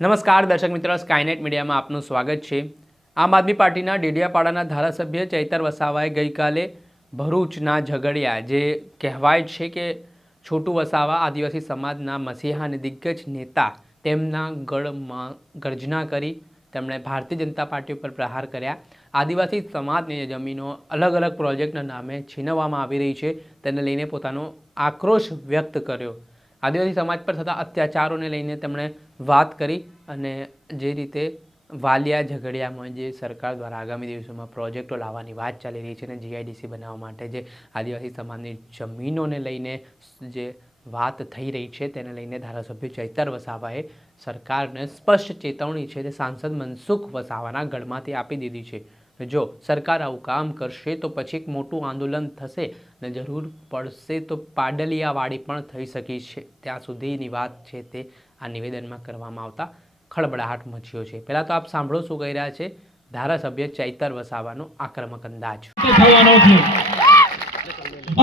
નમસ્કાર દર્શક મિત્રો, સ્કાયનેટ મીડિયામાં આપનું સ્વાગત છે। આમ આદમી પાર્ટીના ડેડિયાપાડાના ધારાસભ્ય ચૈતર વસાવાએ ગઈકાલે ભરૂચના ઝઘડિયા, જે કહેવાય છે કે છોટુ વસાવા આદિવાસી સમાજના મસીહા અને દિગ્ગજ નેતા, તેમના ગળમાં ગર્જના કરી તેમણે ભારતીય જનતા પાર્ટી ઉપર પ્રહાર કર્યા। આદિવાસી સમાજની જમીનો અલગ અલગ પ્રોજેક્ટના નામે છીનવવામાં આવી રહી છે, તેને લઈને પોતાનો આક્રોશ વ્યક્ત કર્યો। આદિવાસી સમાજ પર થતા અત્યાચારોને લઈને તેમણે વાત કરી અને જે રીતે વાલિયા ઝઘડિયામાં જે સરકાર દ્વારા આગામી દિવસોમાં પ્રોજેક્ટો લાવવાની વાત ચાલી રહી છે અને જીઆઈડીસી બનાવવા માટે જે આદિવાસી સમાજની જમીનોને લઈને જે વાત થઈ રહી છે, તેને લઈને ધારાસભ્ય ચૈતર વસાવાએ સરકારને સ્પષ્ટ ચેતવણી છે તે સાંસદ મનસુખ વસાવાના ગળમાંથી આપી દીધી છે। જો સરકાર આવું કામ કરશે તો પછી એક મોટું આંદોલન થશે અને જરૂર પડશે તો પાડલિયાવાડી પણ થઈ શકી છે। ત્યાં સુધીની વાત છે તે આ નિવેદનમાં કરવામાં આવતા ખળબળાહટ મચ્યો છે। પહેલાં તો આપ સાંભળો શું કહી રહ્યા છે ધારાસભ્ય ચૈતર વસાવાનો આક્રમક અંદાજ।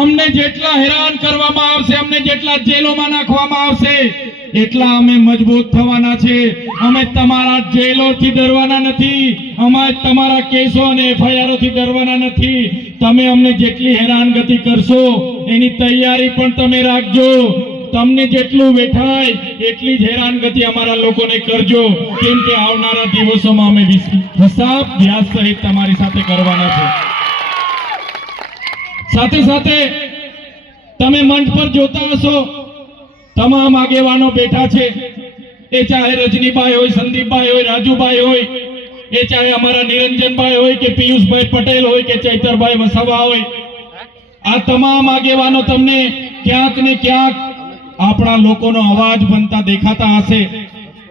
અમને જેટલા હેરાન કરવામાં આવશે, અમને જેટલા જેલોમાં નાખવામાં આવશે, એટલા અમે મજબૂત થવાના છે। અમે તમારા જેલોથી ડરવાના નથી, અમે તમારા કેસો અને એફઆઈઆરથી ડરવાના નથી। તમે અમને જેટલી હેરાનગતિ કરશો એની તૈયારી પણ તમે રાખજો। તમને જેટલું વેઠાય એટલી જ હેરાનગતિ અમારા લોકોને કરજો, કેમ કે આવનારા દિવસોમાં અમે હિસાબ વ્યાજ સહિત તમારી સાથે કરવાના છે। સાથે સાથે તમે મંચ પર જોતા હશો તમામ આગેવાનો બેઠા છે, એ ચાહે રજનીભાઈ હોય, સંદીપભાઈ હોય, રાજુભાઈ હોય, એ ચાહે અમારા નિરંજનભાઈ હોય કે પિયુષભાઈ પટેલ હોય કે ચૈતરભાઈ વસાવા હોય, આ તમામ આગેવાનો તમને ક્યાંક ને ક્યાંક આપણા લોકોનો અવાજ બનતા દેખાતા હશે।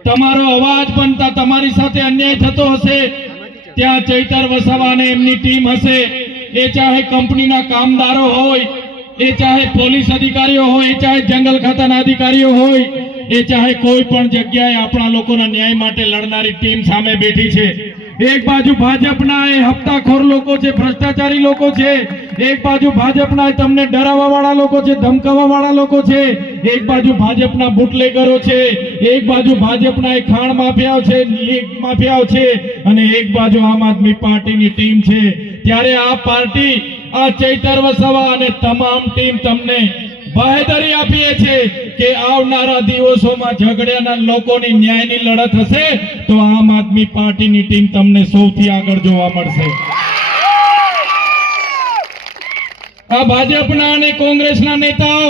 તમારો અવાજ બનતા તમારી સાથે અન્યાય થતો હશે, ત્યાં ચૈતર વસાવા અને એમની ટીમ હશે। એ ચાહે કંપનીના કામદારો હોય, એ ચાહે પોલીસ અધિકારીઓ હોય, એ ચાહે જંગલ ખાતાના અધિકારીઓ હોય, એ ચાહે કોઈ પણ જગ્યાએ આપણા લોકોના ન્યાય માટે લડનારી ટીમ સામે બેઠી છે। એક બાજુ ભાજપના એ હપ્તાખોર લોકો છે, ભ્રષ્ટાચારી લોકો છે, એક બાજુ ભાજપના તમને ડરાવવા વાળા લોકો છે, ધમકાવવા વાળા લોકો છે, એક બાજુ ભાજપના બુટલેગરો છે, એક બાજુ ભાજપના એ ખાણ માફિયાઓ છે, લીગ માફિયાઓ છે, અને એક બાજુ આમ આદમી પાર્ટીની ટીમ છે। ત્યારે આ પાર્ટી, આ ચૈતર વસાવા અને તમામ ટીમ તમને બાહેધરી આપીએ છે કે આવનારા દિવસોમાં ઝઘડિયાના લોકોની ન્યાયની લડત હશે તો આમ આદમી પાર્ટીની ટીમ તમને સૌથી આગળ જોવા મળશે। આ ભાજપના અને કોંગ્રેસના નેતાઓ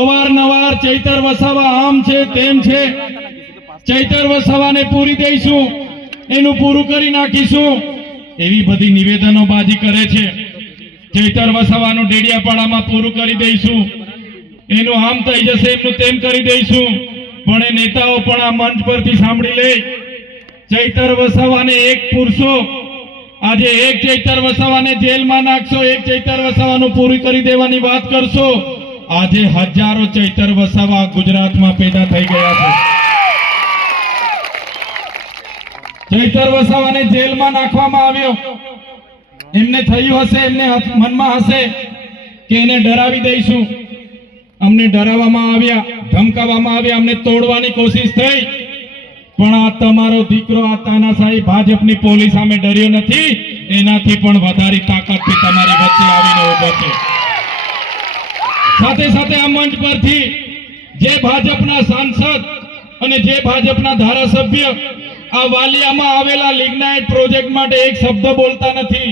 અવારનવાર ચૈતર વસાવા આમ છે તેમ છે, ચૈતર વસાવાને પૂરી દઈશું, એનું પૂરું કરી નાખીશું, એવી બધી નિવેદનોબાજી કરે છે। ચૈતર વસાવાનું ડેડિયાપાડામાં પૂરું કરી દઈશું, એનું આમ થઈ જશે, એમનું તેમ કરી દઈશું, પણ એ નેતાઓ પણ આ મંચ પરથી સાંભળી લે, ચૈતર વસાવાને એક પૂરશો, આજે એક ચૈતર વસાવાને જેલમાં નાખશો, એક ચૈતર વસાવાનું પૂરું કરી દેવાની વાત કરશો, આજે હજારો ચૈતર વસાવા ગુજરાતમાં પેદા થઈ ગયા છે। ચૈતર વસાવાને જેલમાં નાખવામાં આવ્યો, એમને થયું હશે, એમને મનમાં હશે કે એને ડરાવી દઈશું, અમને ડરાવવામાં આવ્યા, ધમકાવવામાં આવ્યા, અમને તોડવાની કોશિશ થઈ, પણ આ તમારો દીકરો આ તાનાશાહી ભાજપની પોલીસ સામે ડર્યો નથી, એનાથી પણ વધારે તાકાતથી તમારી વચ્ચે આવીને ઉભો છે। સાથે સાથે આ મંચ પરથી જે ભાજપના સાંસદ અને જે ભાજપના ધારાસભ્ય આ વાલિયામાં આવેલા લિગ્નાઇટ પ્રોજેક્ટ માટે એક શબ્દ બોલતા નથી,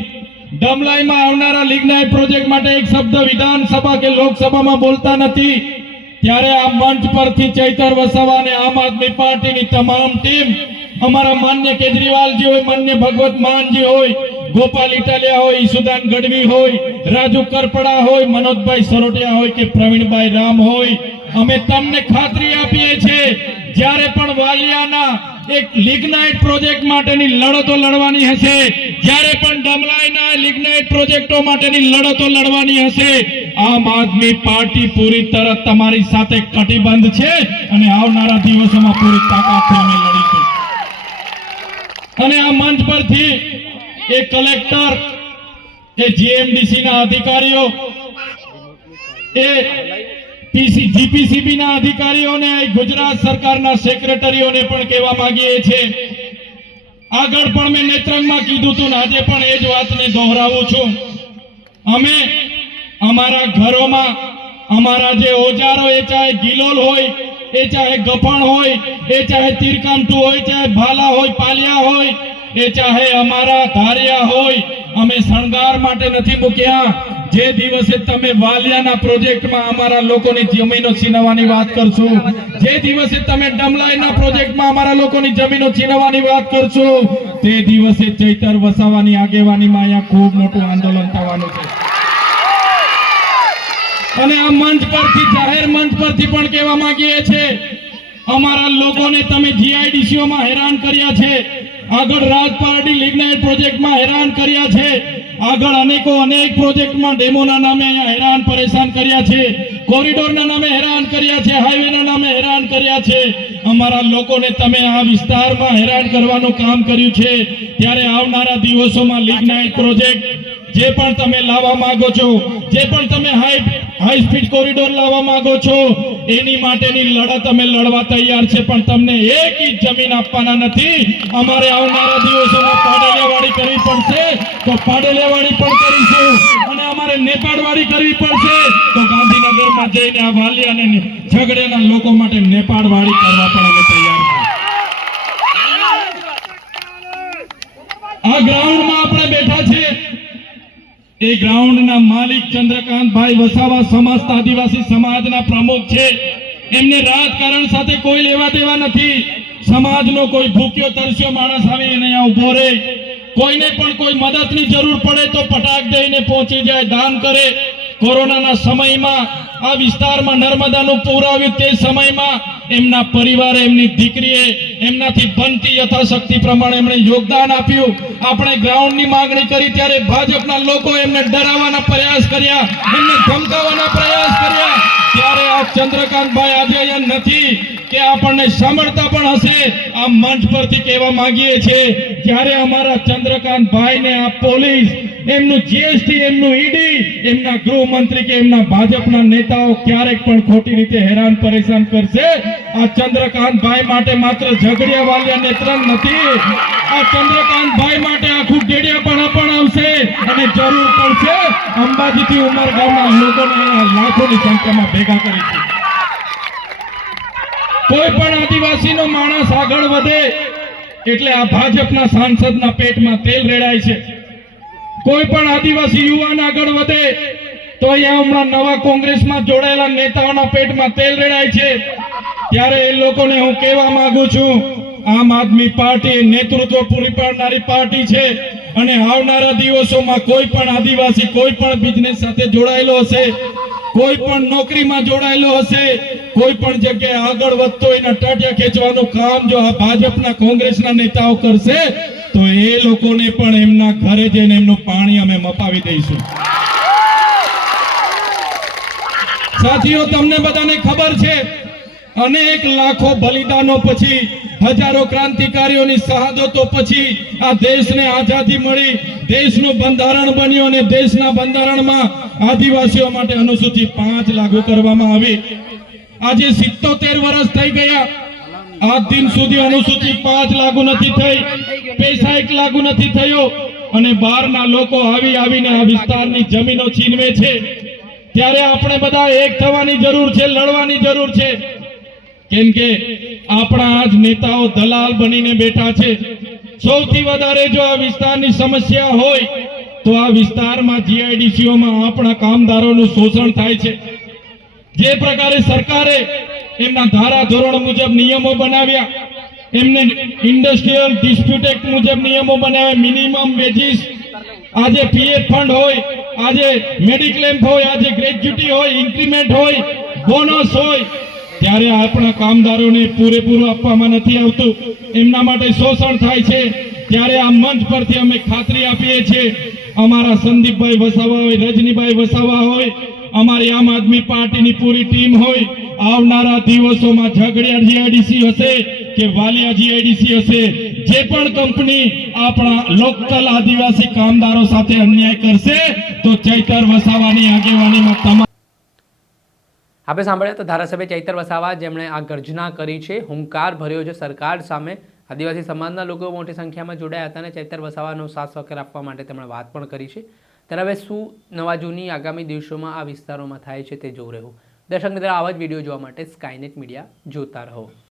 ડમલાઈમાં આવનારા લિગ્નાઇટ પ્રોજેક્ટ માટે એક શબ્દ વિધાનસભા કે લોકસભામાં બોલતા નથી, ત્યારે આ મંચ પરથી ચૈતર વસાવા અને આમ આદમી પાર્ટીની તમામ ટીમ, અમારા માન્ય કેજરીવાલજી હોય, માન્ય ભગવત માનજી હોય, ગોપાલ ઇટાલિયા હોય, ઈસુદાન ગઢવી હોય, રાજુ કરપડા હોય, મનોજભાઈ સરોટિયા હોય કે પ્રવીણભાઈ રામ હોય, અમે તમને ખાતરી આપીએ છીએ જ્યારે પણ વાલિયાના એક લિગ્નાઇટ પ્રોજેક્ટ માટેની લડતો લડવાની હશે, જ્યારે પણ ડમલાઈના લિગ્નાઇટ પ્રોજેક્ટો માટેની લડતો લડવાની હશે, આમ આદમી પાર્ટી પૂરી તરફ તમારી સાથે કટિબદ્ધ છે અને આવનારા દિવસોમાં પૂરી તાકાતથી અમે લડીશું। અને આ મંચ પરથી એ કલેક્ટર, એ જીએમડીસી ના અધિકારીઓ, એ જીપીસીબી ના અધિકારીઓને, ગુજરાત સરકારના સેક્રેટરીઓને પણ કહેવા માંગીએ છીએ, આગળ પણ મેં નેત્રંગમાં કીધું હતું ને આજે પણ એ જ વાતને દોહરાવું છું, અમે અમારા ઘરોમાં અમારા જે ઓજારો, એ ચાહે ગિલોલ હોય, એ ચાહે ગફણ હોય, એ ચાહે તીરકામઠું હોય, ચાહે ભાલા હોય, પાલિયા હોય, એ ચાહે અમારા ધારિયા હોય, અમે શણગાર માટે નથી મૂક્યા. જે દિવસે તમે વાલિયાના પ્રોજેક્ટમાં અમારા લોકોની જમીનો છીનવવાની વાત કરશો, જે દિવસે તમે ડમલાઈના પ્રોજેક્ટમાં અમારા લોકોની જમીનો છીનવવાની વાત કરશો, તે દિવસે ચૈતર વસાવાની આગેવાનીમાં અહીંયા ખૂબ મોટું આંદોલન થવાનું છે. અને આ મંચ પરથી, જાહેર મંચ પરથી પણ કહેવા માંગીએ છીએ, અમારા લોકોને તમે જીઆઈડીસીઓમાં હેરાન કર્યા છે, આગળ રાજપારડી લિગ્નાઇટ પ્રોજેક્ટમાં હેરાન કર્યા છે, આગળ અનેક પ્રોજેક્ટમાં ડેમોના નામે અહીંયા હેરાન પરેશાન કર્યા છે, કોરિડોરના નામે હેરાન કર્યા છે, હાઈવેના નામે હેરાન કર્યા છે. અમારા લોકોને તમે આ વિસ્તારમાં હેરાન કરવાનું કામ કર્યું છે. ત્યારે આવનારા દિવસોમાં લિગ્નાઇટ પ્રોજેક્ટ જે પણ તમે લાવવા માંગો છો, જે પણ તમે હાઈ સ્પીડ કોરિડોર લાવવા માંગો છો, એની માટેની લડત અમે લડવા તૈયાર છે, પણ તમને એક ઇંચ જમીન આપવાના નથી. અમારે આવનારા દિવસોમાં પાડેલિયાવાડી કરવી પડશે તો પાડેલિયાવાડી પણ કરીશું, અને અમારે નેપાળવાડી કરવી પડશે તો ગાંધીનગરમાં જઈને આ વાલિયા અને ઝઘડિયાના લોકો માટે નેપાળવાડી કરવા પણ અમે તૈયાર છીએ. આ ગ્રાઉન્ડમાં આપણે બેઠા છે, એ ગ્રાઉન્ડના માલિક ચંદ્રકાંતભાઈ વસાવા સમસ્ત આદિવાસી સમાજના પ્રમુખ છે. એમને રાજકારણ સાથે કોઈ લેવા દેવા નથી. સમાજનો કોઈ ભૂખ્યો તરસ્યો માણસ આવીને અહીંયા ઉભો રહે, કોઈને પણ કોઈ મદદની જરૂર પડે તો પટાક દઈને પહોંચી જાય, દાન કરે. કોરોનાના સમયમાં આ વિસ્તારમાં નર્મદાનું પૂર આવ્યું, તે સમયમાં એમના પરિવારે, એમની દીકરીએ એમનાથી બનતી યથાશક્તિ પ્રમાણે એમણે યોગદાન આપ્યું. આપણે ગ્રાઉન્ડની માંગણી કરી ત્યારે ભાજપના લોકો એમને ડરાવવાના પ્રયાસ કર્યા, એમને ધમકાવવાના પ્રયાસ કર્યા. ત્યારે આ ચંદ્રકાંતભાઈ આજે અહીંયા નથી કે આપણને સાંભળતા પણ હશે. આ મંચ પરથી કહેવા માંગીએ છીએ, જ્યારે અમારા ચંદ્રકાંતભાઈને આ પોલીસ, એમનું જીએસટી, એમનું ઈડી, એમના ગૃહમંત્રી કે એમના ભાજપના નેતાઓ ક્યારેક પણ ખોટી રીતે હેરાન પરેશાન કરશે, આ ચંદ્રકાંતભાઈ માટે માત્ર ઝઘડિયા વાલિયા નેત્રંગ નથી, આ ચંદ્રકાંતભાઈ માટે આખું ડેડિયાપાડા પણ આવશે, અને જરૂર પડશે અંબાજીથી ઉમરગામના લોકોને લાખોની સંખ્યામાં ભેગા કરીશું. કોઈ પણ આદિવાસીનો માણસ આગળ વધે એટલે આ ભાજપના સાંસદના પેટમાં તેલ રેડાય છે. કોઈ પણ આદિવાસી યુવાન આગળ વધે તો અહીંયા હમણાં નવા કોંગ્રેસમાં જોડાયેલા નેતાઓના પેટમાં તેલ રેડાય છે. ત્યારે એ લોકોને હું કહેવા માંગુ છું, આમ આદમી પાર્ટી નેતૃત્વ પૂરી પાડનારી પાર્ટી છે, અને આવનારા દિવસોમાં કોઈ પણ આદિવાસી કોઈ પણ બિઝનેસ સાથે જોડાયેલો હશે, કોઈ પણ નોકરીમાં જોડાયેલો હશે, કોઈ પણ જગ્યાએ આગળ વધતો એના ટાટિયા ખેંચવાનું કામ જો આ ભાજપના કોંગ્રેસના નેતાઓ કરશે તો એ લોકોને પણ એમના ઘરે જઈને એમનું પાણી અમે મપાવી દઈશું. સાથીઓ, તમને બધાને ખબર છે, અનેક લાખો બલિદાનો પછી, હજારો ક્રાંતિકારીઓની શહાદતો પછી આ દેશને આઝાદી મળી, દેશનું બંધારણ બન્યું, અને દેશના બંધારણમાં આદિવાસીઓ માટે અનુસૂચિ 5 લાગુ કરવામાં આવી. આજે 77 વર્ષ થઈ ગયા, આજ દિન સુધી અનુસૂચિ 5 લાગુ નથી થઈ, પૈસા 1 લાગુ નથી થયો, અને બહારના લોકો આવીને આ વિસ્તારની જમીનો છીનવે છે. ત્યારે આપણે બધા એક થવાની જરૂર છે, લડવાની જરૂર છે, કેમ કે આપણા આજ નેતાઓ દલાલ બનીને બેઠા છે. સૌથી વધારે જો આ વિસ્તારની સમસ્યા હોય તો આ વિસ્તારમાં જીઆઈડીસીઓમાં આપણા કામદારોનું શોષણ થાય છે. જે પ્રકારે સરકારે એમના ધારા ધોરણ મુજબ નિયમો બનાવ્યા, એમને ઇન્ડસ્ટ્રીયલ ડિસ્પ્યુટ એક્ટ મુજબ નિયમો બનાવ્યા, મિનિમમ વેજીસ, આજે પીએફ ફંડ હોય, આજે મેડિક્લેમ હોય, આજે ગ્રેજ્યુટી હોય, ઇન્ક્રીમેન્ટ હોય, બોનસ હોય, ત્યારે આપણા કામદારોને પૂરેપૂરું આપવામાં નથી આવતું, એમના માટે શોષણ થાય છે. ત્યારે આ મંચ પરથી અમે ખાતરી આપીએ છીએ, અમારા સંદીપભાઈ વસાવા હોય, રજનીભાઈ વસાવા હોય, અમારી આમ આદમી પાર્ટીની પૂરી ટીમ હોય, આવનારા દિવસોમાં ઝઘડિયા જીઆઈડીસી હશે કે વાલિયા જીઆઈડીસી હશે, જે પણ કંપની આપણા લોકલ આદિવાસી કામદારો સાથે અન્યાય કરશે તો ચૈતર વસાવાની આગેવાનીમાં આપણે સાંભળ્યા તો ધારાસભ્ય ચૈતર વસાવા જેમણે આ ગર્જના કરી છે, હુંકાર ભર્યો છે સરકાર સામે. આદિવાસી સમાજના લોકો મોટી સંખ્યામાં જોડાયા હતા અને ચૈતર વસાવાનો સાથ સહકાર આપવા માટે તેમણે વાત પણ કરી છે. ત્યારે હવે શું નવા જૂની આગામી દિવસોમાં આ વિસ્તારોમાં થાય છે તે જોવું રહ્યું. દર્શક મિત્રો, આવા જ વિડીયો જોવા માટે સ્કાયનેટ મીડિયા જોતા રહો.